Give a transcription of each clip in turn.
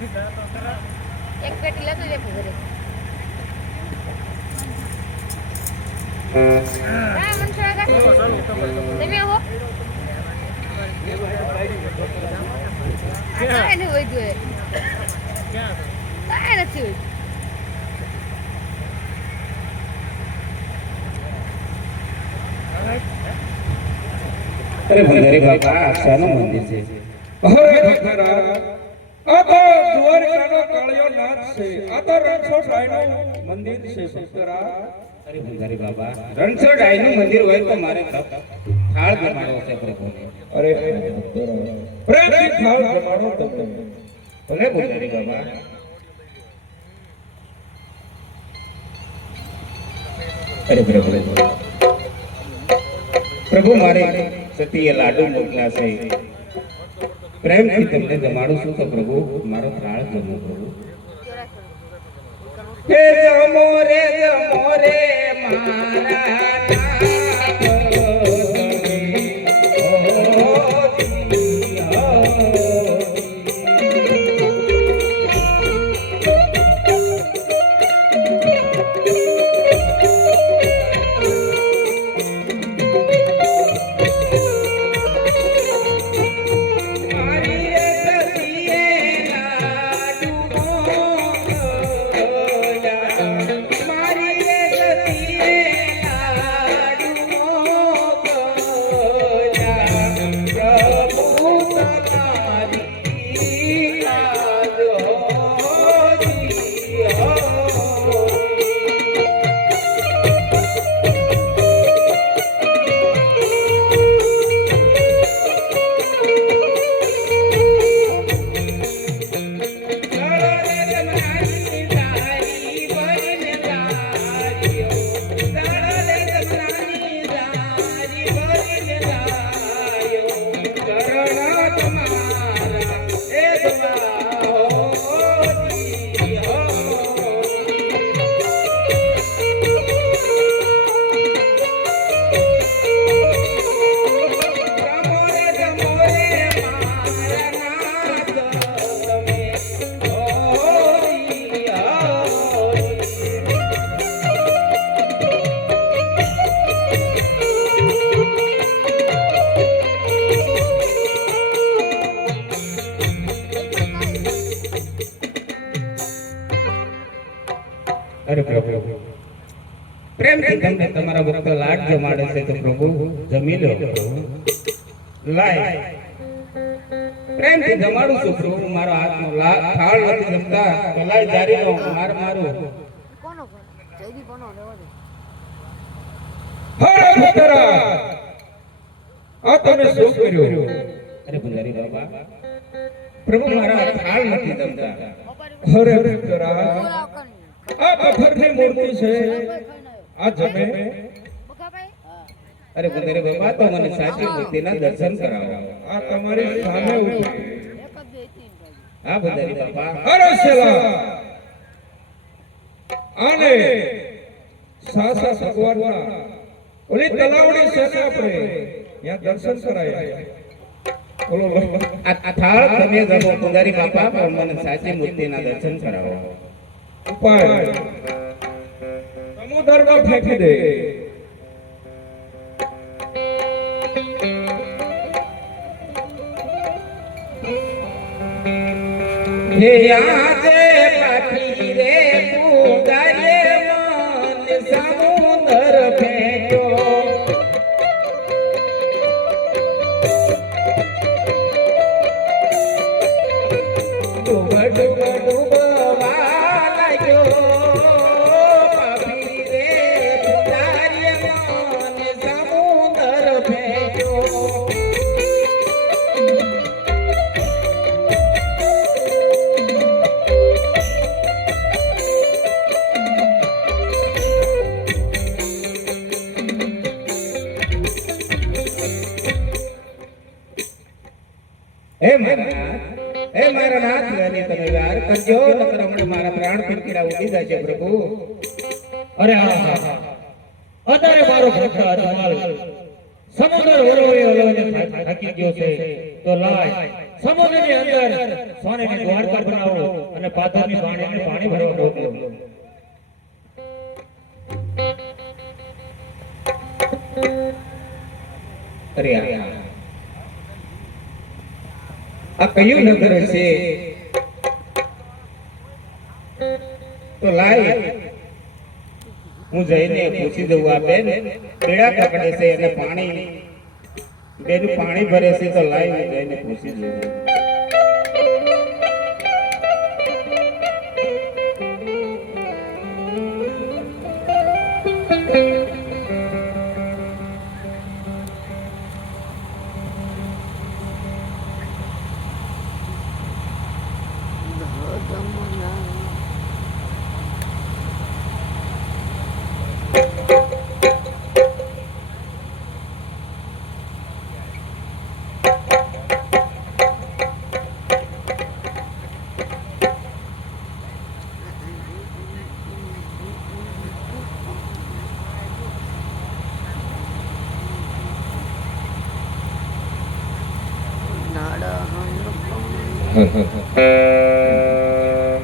એક પેટી લેતો જ ઘરે. હા મનસુરા કાકા તમે આવો. કાંઈ નહીં હોય જોઈએ. કાંઈ નથી હોય. અરે ભંડારી બાપા શાનું મંદિર છે? અરે ભગરા આ તો દ્વારકાનો કાળિયો નાથ છે. આ તો રણછોડરાયનું મંદિર છે ભગરા. અરે ભંડારી બાપા રણછોડરાયનું મંદિર હોય તો મારે થાળ જમાડવો છે પ્રભુ. અરે પ્રેમથી થાળ જમાડો તમે. ભલે ભંડારી બાપા. અરે પ્રભુ મારે સતીએ લાડુ મોકલ્યા છે. પ્રેમથી તમને જમાડું છું તો પ્રભુ મારો થાળ જમો પ્રભુ. હે જમો રે અરે પ્રભુ પ્રેમથી તમને તમારા ભક્ત લાડ જમાડે છે તો પ્રભુ જમી લો પ્રભુ. લાય પ્રેમથી જમાડું છું પ્રભુ. મારો હાથનો થાળ નથી જમતા તો લાય જારી લો મારું. કોનો જયદી કોનો લેવો દે. હરે ભગરા આ તમે શું કર્યું? અરે ભંડારી બાબા પ્રભુ મારા થાળ નથી જમતા. હરે ભગરા આ પથ્થરની મૂર્તિ છે. આ જમે. અરે ભંડારી બાબા તો મને સાચી મૂર્તિના દર્શન કરાવો. આ તમારી સામે ઉભી. હા ભંડારી બાબા. અરે સેવા આને સાસા ભગવાનના ઓલી તલાવડી છે ને આપણે ત્યાં દર્શન કરાય. બોલો આ થાળ તમે જમો ભંડારી બાપા પણ મને સાચી મૂર્તિના દર્શન કરાવો. ઉપાય સમુદ્રમાં ફેંકી દે. હે આજે પાઠી રે પૂજારે મન સમુદ્ર ફેંક્યો. હે મારા નાથ વેની તમે યાર કરજો નકર હમણે મારા પ્રાણ ફીરકીડા ઉડી જશે પ્રભુ. અરે હા અત્યારે મારો ભક્ત અજમાલ સમુદ્ર હરોળે થાકી ગયો છે તો લાય સમુદ્રની અંદર સોનેની દ્વારકા બનાવો. અને પાથરની પાણીને પાણી ભરવા મોકલો. અરે આ કયું નગર છે? તો લાય હું જઈને પૂછી દઉં. આ બેન બેડા પકડે છે અને પાણી બેનું પાણી ભરે છે, તો લાય હું જઈને પૂછી દઉં.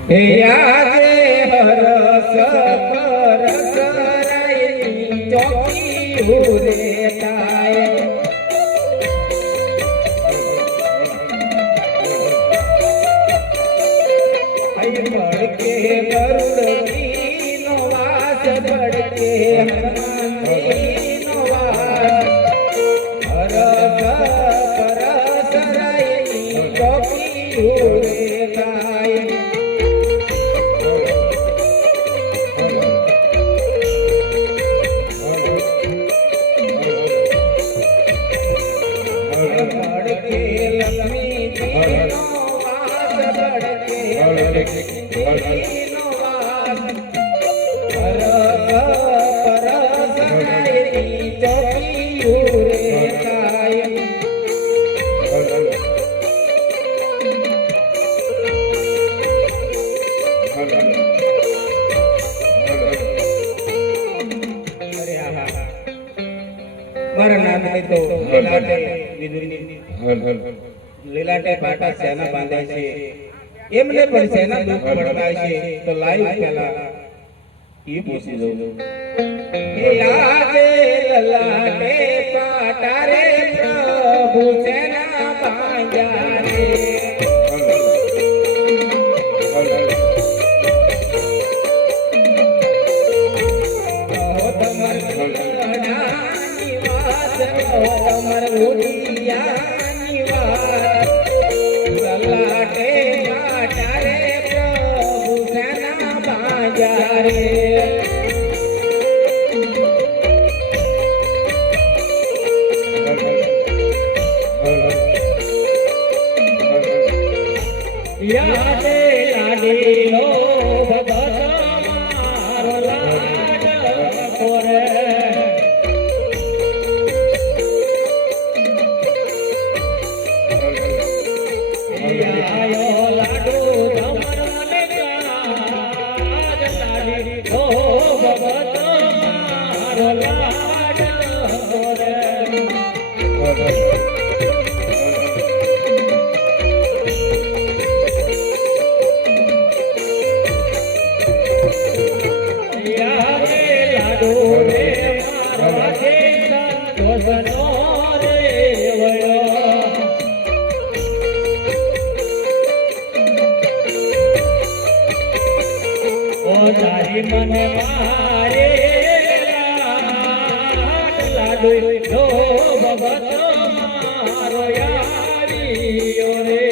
હે આજે હરસ કરસ રાયની ચોકી હુરે તાય. પડકે ગરુડનો વાસ, પડકે હનુમાનજીનો વાસ. હરસ કરસ રાયની ચોકી હુરે તાય. પડકે લક્ષ્મીજીનો વાસ, પડકે લક્ષ્મીજીનો વાસ. હરસ કરસ રાયની ચોકી હુરે તાય. મારા નામની તો લીલાટે વિદુરની લીલાટે પાટા સેના બાંધાય છે, એમને પણ સેના દુઃખ પડવાય છે. તો લાઈવ પેલા એ પૂછી દઉં. હે આજે લલાટે પાટા રે પ્રભુ સેના બાંધ્યા રે. તમાર ઉડિયાની વાત લલાટે પાટા રે પ્રભુ સેના બાંધ્યા રે. યાદે લાડીલો ભગત મારો લાડ કોરે. આયો લાડુ તમારને કાજ લાડીલો ભગત મારો લાડ કોરે. યાદે લાડુ રે મારો છે સંતોષનો રે વયો. ઓ તારી મને મારે લાડુ લો ભગત મારો યારીઓ રે.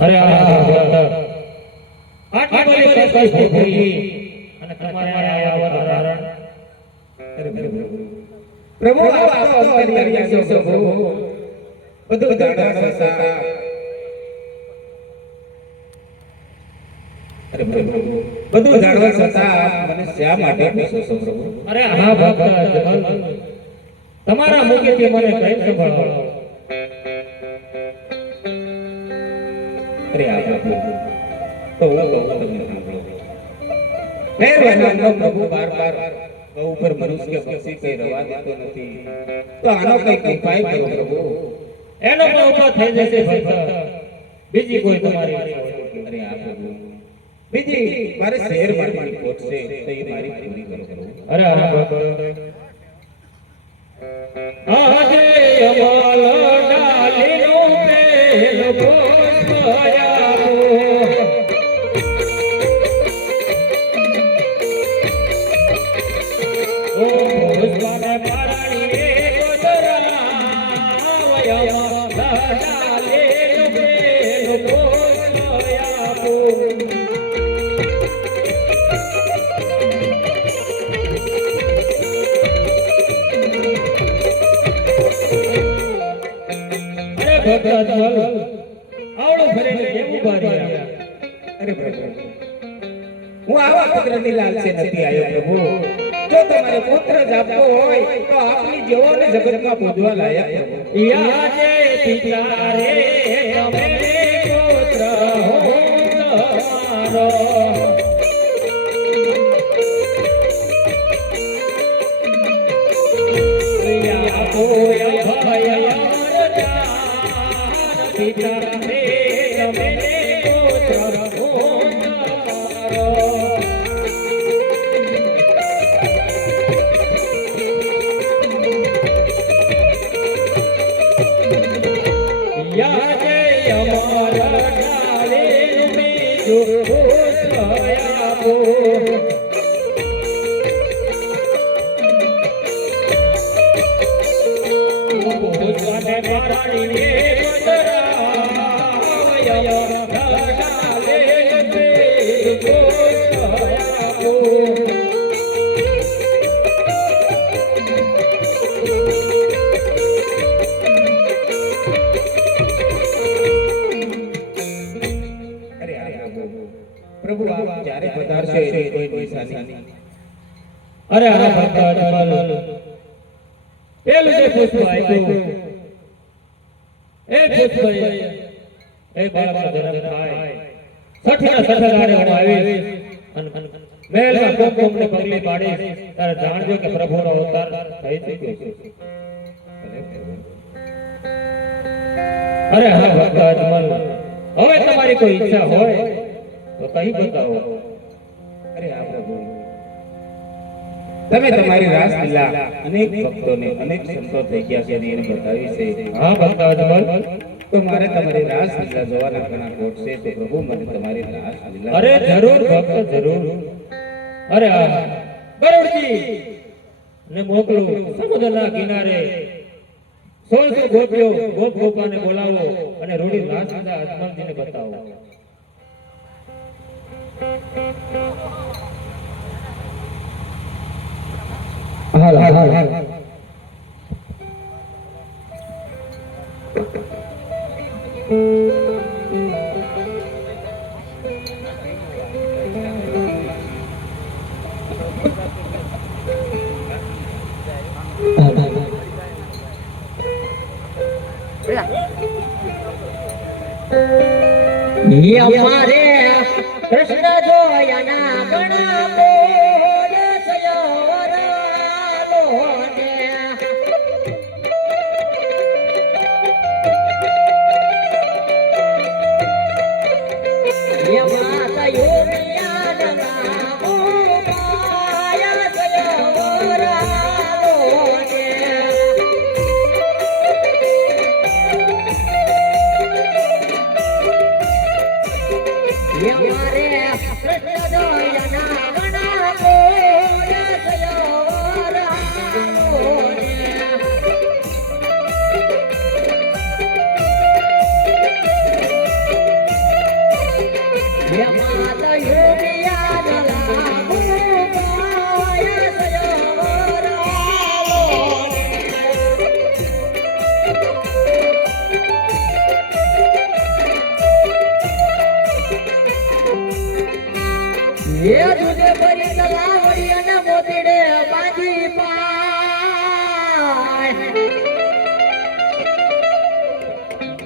અરે આટલી બધી સકસ થઈ અને તમારે આયા અવતારણ પ્રભુ આપ તો અંતર્યામી છો પ્રભુ બધું જાણો છો અરે પ્રભુ બધું જાણો છો મને શા માટે પૂછો છો પ્રભુ અરે હા ભક્ત જમલ તમારા મુખેથી મને કઈ સંભળાવો અરે આ પ્રભુ તો હું કહું તમને સાંભળો મહેરબાની પ્રભુ બાર ગૌ ઉપર મનુષ્ય પક્ષી કઈ રવા દેતો નથી તો આનો કઈ ઉપાય કરો પ્રભુ એનો પણ ઉપાય થઈ જશે ભક્ત બીજી કોઈ તમારી અરે આ પ્રભુ બીજી મારે શહેર માટેની ખોટ છે તો એ મારી પૂરી કરો પ્રભુ અરે હા ભક્ત આજે અમલ ડાલીનો પેલો ભોસયાવો ઓ ભોસવાને પારાણીએ ગોદરાવયા ડાલીનો પેલો ભોસયાવો ભગત આવડો ફરીને કેમ ઉભા રહ્યા અરે પ્રભુ હું આવા પુત્રની લાલચે નથી આવ્યો પ્રભુ જો તમારે પુત્ર જ આપવો હોય તો આપની જેવોને જગતમાં પૂજવા લાયક પ્રભુ યાજે પિતા રે તમે પુત્ર હો તમારો યા કોઈ ભય પિતા રે તમે પુત્ર હો તમારો યાજે અમારા ડાલે બીજો ભોસયાવો ભોસવાને પારાણીએ ગોદરાવયા ડાલે બીજો ભોસયાવો અરે આ પ્રભુ આપ જ્યારે પધારશો એની કોઈ નિશાની અરે હા ભક્ત અજમલ પેલું જે પુષ્પ આપ્યું એ પુષ્પ એ બાળકનો જન્મ થાય છઠ્ઠીના છઠ્ઠા હું આવીશ અને મહેલમાં કુમકુમને પગલી પાડીશ ત્યારે જાણજો કે પ્રભુનો અવતાર થઈ ચૂક્યો છે અરે હા ભક્ત અજમલ હવે તમારી કોઈ ઈચ્છા હોય તો કઈ બતાવો અરે આ પ્રભુ તમે તમારી રાસલીલા અનેક ભક્તોને અનેક સંતો થઈ ગયા છે અને એને બતાવી છે હા ભક્ત અજમલ તો મારે તમારી રાસલીલા જોવાના ઘણા કોટ છે તો પ્રભુ મને તમારી રાસલીલા અરે જરૂર ભક્ત જરૂર અરે હા ગરુડજી ને મોકલું સમુદ્રના કિનારે 1600 ગોપીઓ ગોપાને બોલાવો અને રૂડી રાસલીલા અજમલજીને બતાવો હાલ હાલ હાલ અમારે કૃષ્ણ જોયાના ગણા બોલ સયોરાલોને યમાતા યોનિયાના ઉપાય સયોરાલોને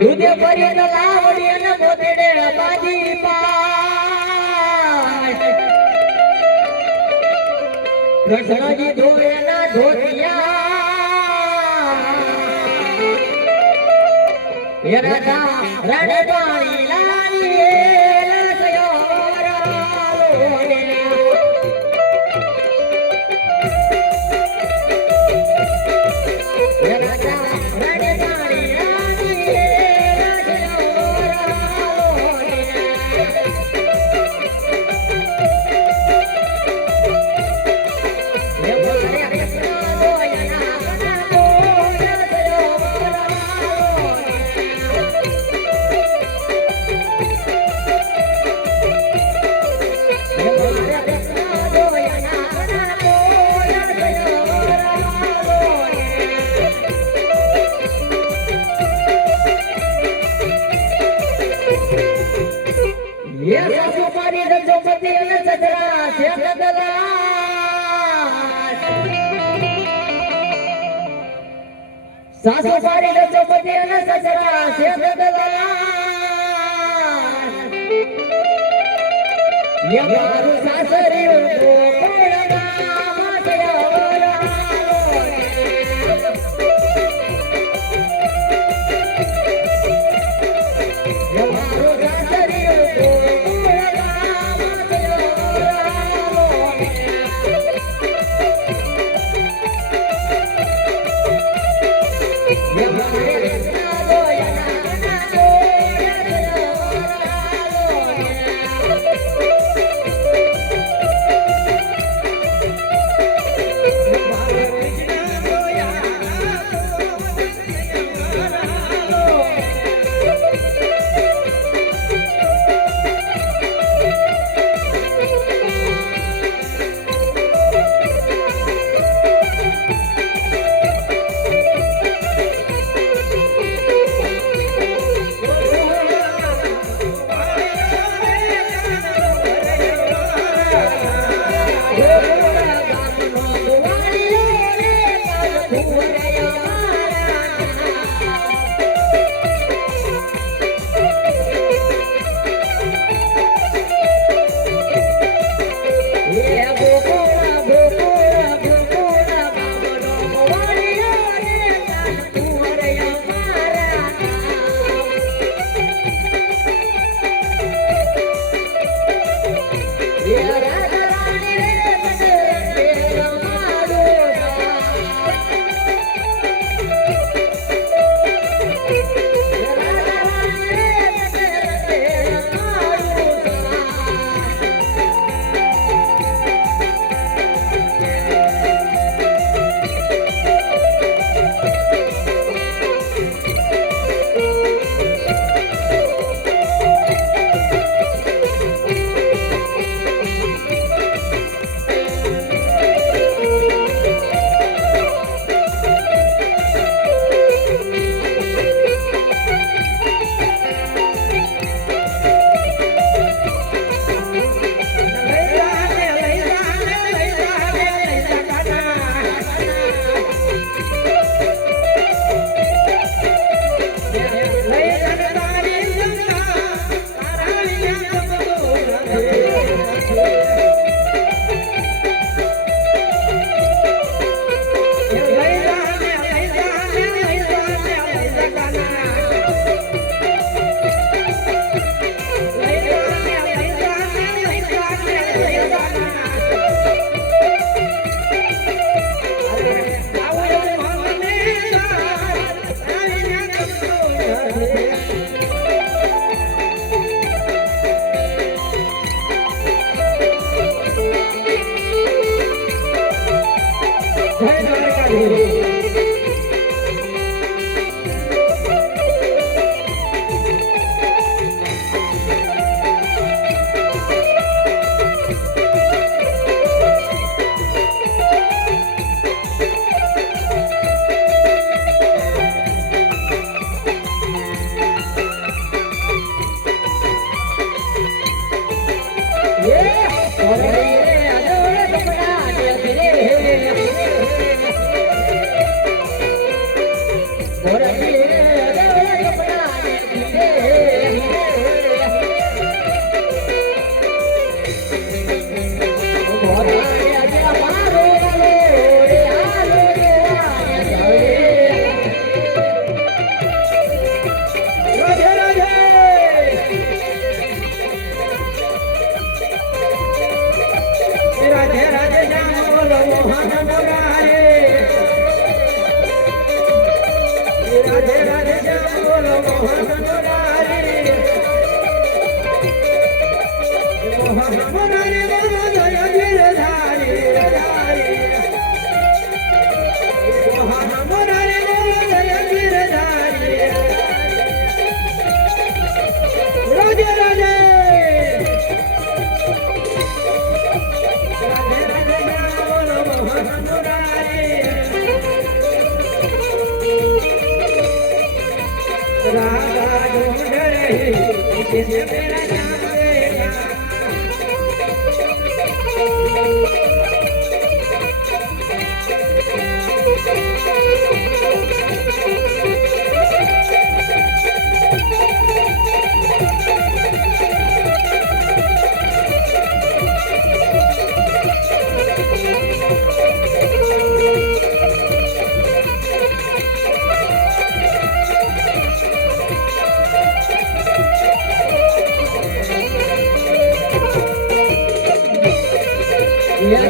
દૂધે ભરી તો લાવડી અને મોતડે બાજી પાય કૃષ્ણજી ધોયના ધોતિયા યરદા રણે પાણી લાવીએ લસયો રાલોને યરદા રણે પાણી લાવીએ લસયો રાલોને સાસુ પાડી દસોપતિ અને સસરા છે દલાલ મારું સાસરિયું ગોકુળમાં મારું સાસરિયું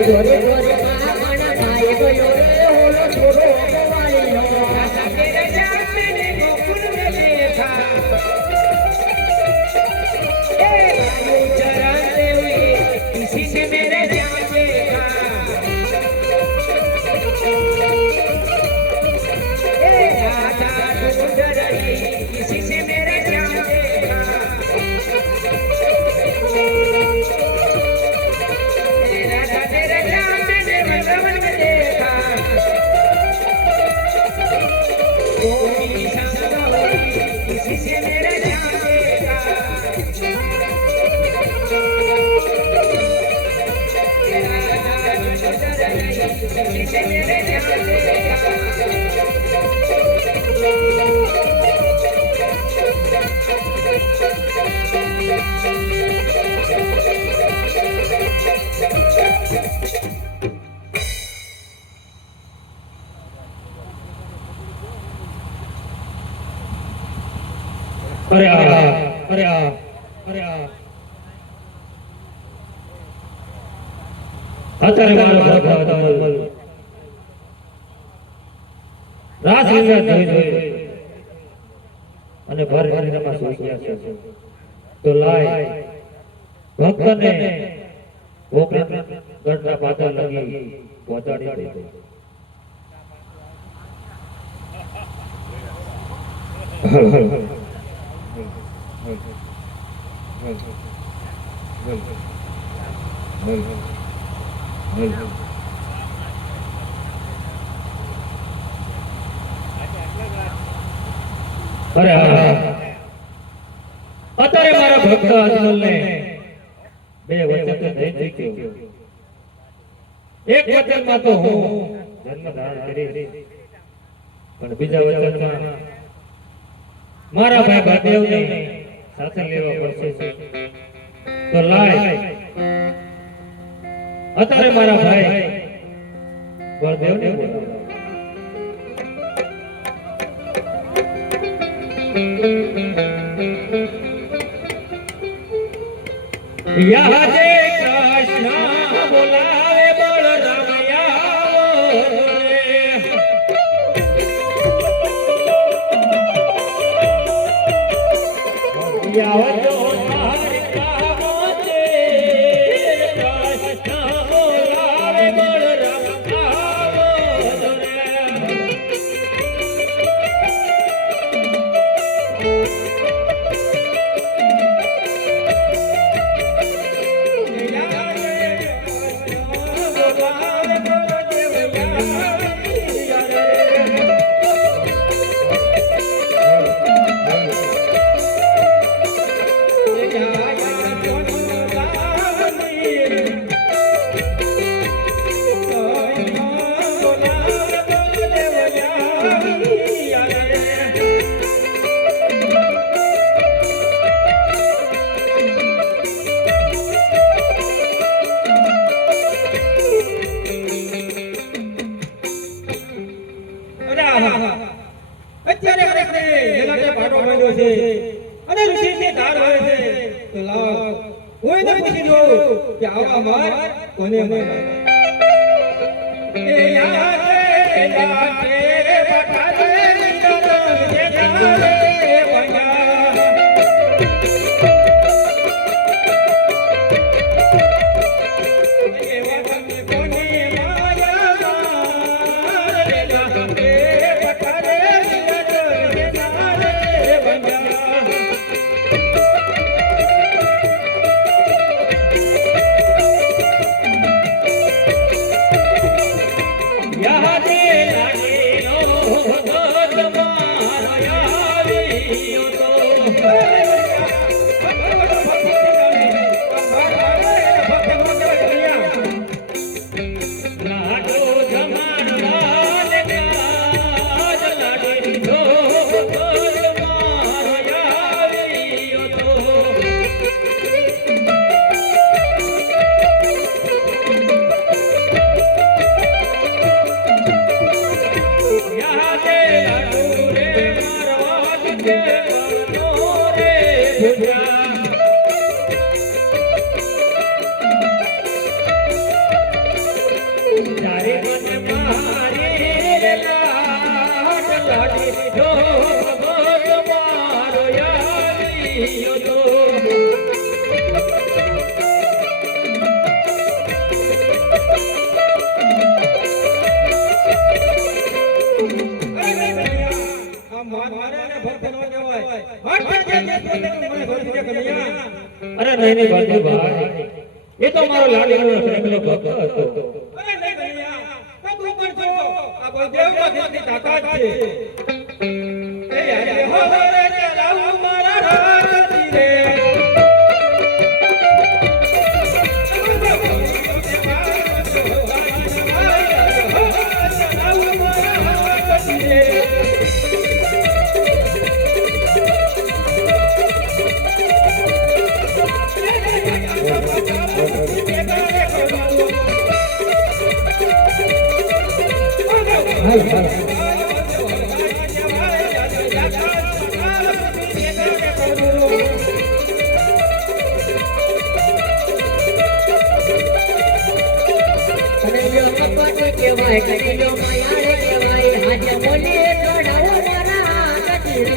જોરે જોરે માં ભાઈ ગયો રે ઓલો છોરો વાળી નો तेरे सामने ने गोकुल में देखा ए भाई चराते हुए किसी से मेरे जान देखा ए राजा ढूंढ रही किसी से मेरे जान देखा तेरे सामने ने भगवान में देखा किसी से मेरे जान देगा किसी से मेरे जान અરે આ અરે આ અરે આ અત્યારે મારો ભગત અમલ રાસ લીલા જોઈ જોઈ અને ભર ભરીમાં સુઈ ગયા છે તો લાય ભક્તને ભોકરા ગઢના પાદર લગી પહોંચાડી દે અરે હા અત્યારે મારા ભક્ત અજમલને બે વચન તો થઈ ચૂક્યો એક વચનમાં તો હું જન્મ ધારણ કરીશ પણ બીજા વચનમાં મારા ભાઈ બાદેવને સાથે લેવા પડશે તો લાય અત્યારે મારા ભાઈ બળદેવને બોલાવો યહાં જે કૃષ્ણ બોલાવે બળરામ આવો રે યાવજો દ્વારકા મોચે કૃષ્ણ બોલાવે બળરામ આવો રે અત્યારે કૃષ્ણે જલાટે પાટો બાંધ્યો છે અને ઋષિની ધાર વાળે છે તો લાવ કોઈને પૂછી જો કે આવા માર કોને મારે એ યાતે પઠારે નિરંતર જેતારે વંગા એ વાતને કોને માયા રે લાતે પઠારે નિરંતર જેતારે વંગા યહાં જે લાગેલો ભગત મારો આવ્યો તો મને છોડી દે કનૈયા. અરે નહીં નહીં બળદેવભાઈ, એ તો મારો લાડલો પ્રેમનો ભક્ત હતો. અરે નહીં કનૈયા, તો તું પણ જો આ બળદેવમાં કેટલી તાકાત છે. એ યારે હો રે ચલાવું મારા રાતથી રે. ચલાવું મારા રાતથી રે. કનૈયો કપટ કહેવાય, કનૈયો માયાળે કહેવાય, આજે બોલીએ ચડાવો મારા હાથથી રે.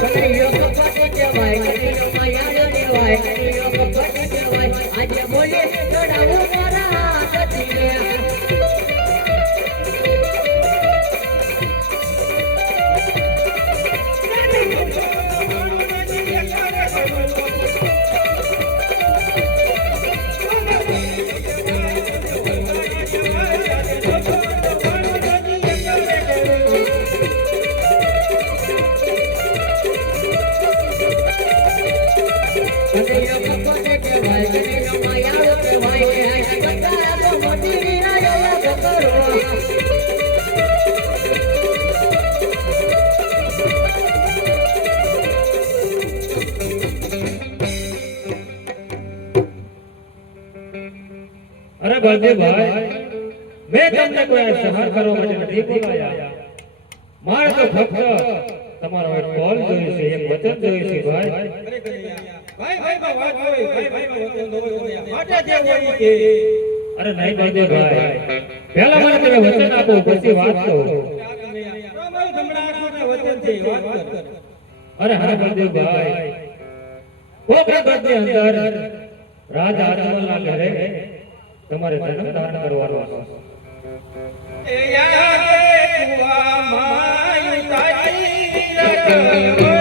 કનૈયો કપટ કહેવાય, કનૈયો માયાળે કહેવાય, કનૈયો કપટ કહેવાય, આજે બોલીએ ચડાવો મારા હાથથી રે. કનૈયો કપટ કહેવાય, કનૈયો માયાળો કહેવાય, આજે બધા તો મોટી વીરા જોયા કરો. અરે બળદેવભાઈ, મેં તમને કોઈ સહાર કરવા માટે નથી બોલાયા. મારે તો ફક્ત તમારો એક કોલ જોયું છે, એક વચન જોયું છે ભાઈ. અરે કનૈયા, ભાઈ ભાઈમાં વાત હોય, ભાઈ ભાઈમાં વચન ન હોય કનૈયા. માટે જે હોય ઈ કે. અરે નહીં બળદેવભાઈ, પહેલા મને તમે વચન આપો, પછી વાત કહો. આ કનૈયા, તો મારું ધમડાટનું વચન છે, વાત કર. અરે હા બળદેવભાઈ, કોપરાગઢની અંદર રાજા અજમલના ઘરે તમારે જન્મ ધારણ કરવાનો છે. એ યારે કુવામાં યુતાઈ રટવર.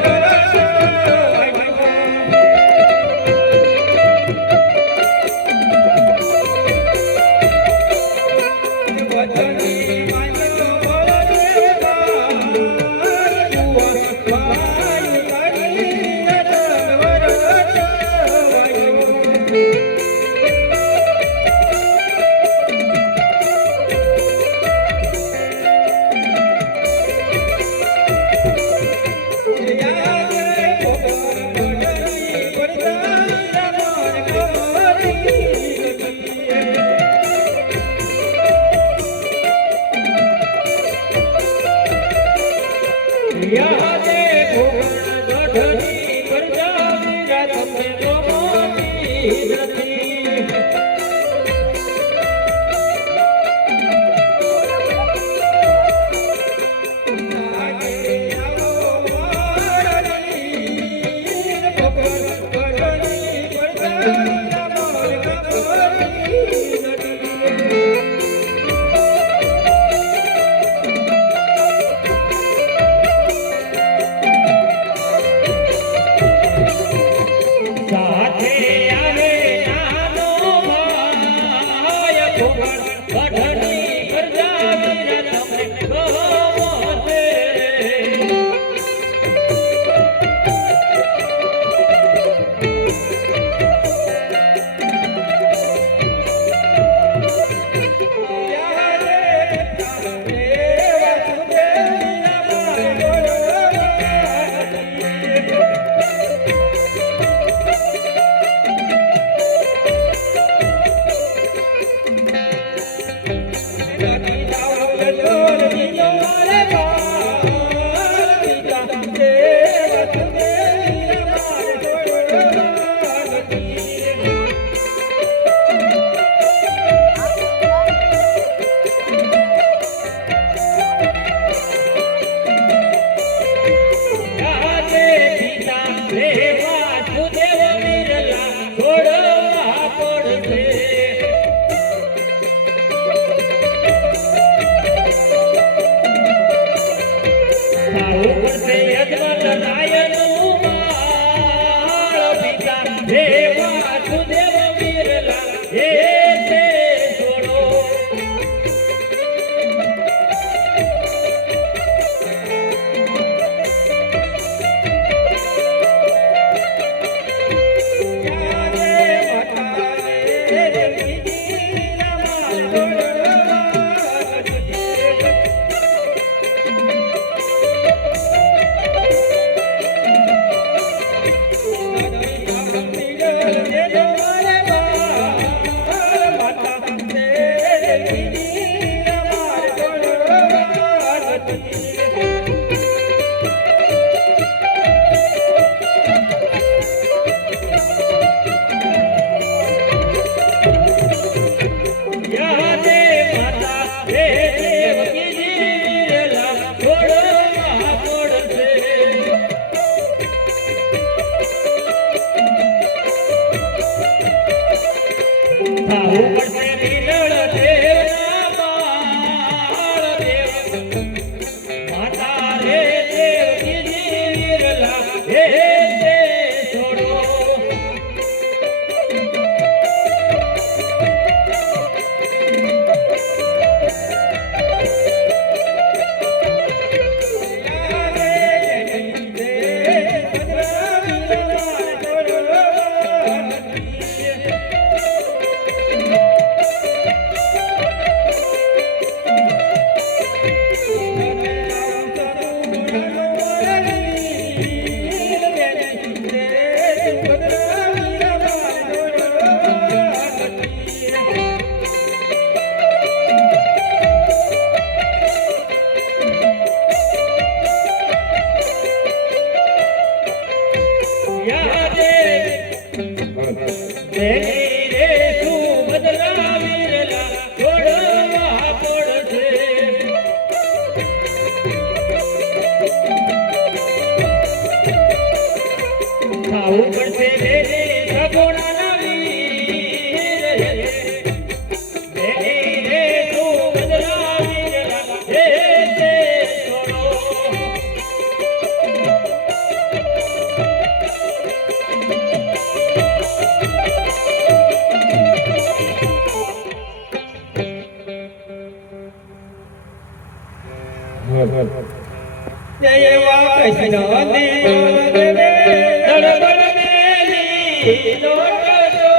રે વાસુદેવ વિરલા છોડો તેની રે તું બદલાવી રેલા છોડવા પડશે ખાવું પડશે બેને સગુણાના વીર તેની રે તું બદલાવી રેલા હે તે છોડો એવા કૃષ્ણ દેવ ધડબડ મેલી લોટજો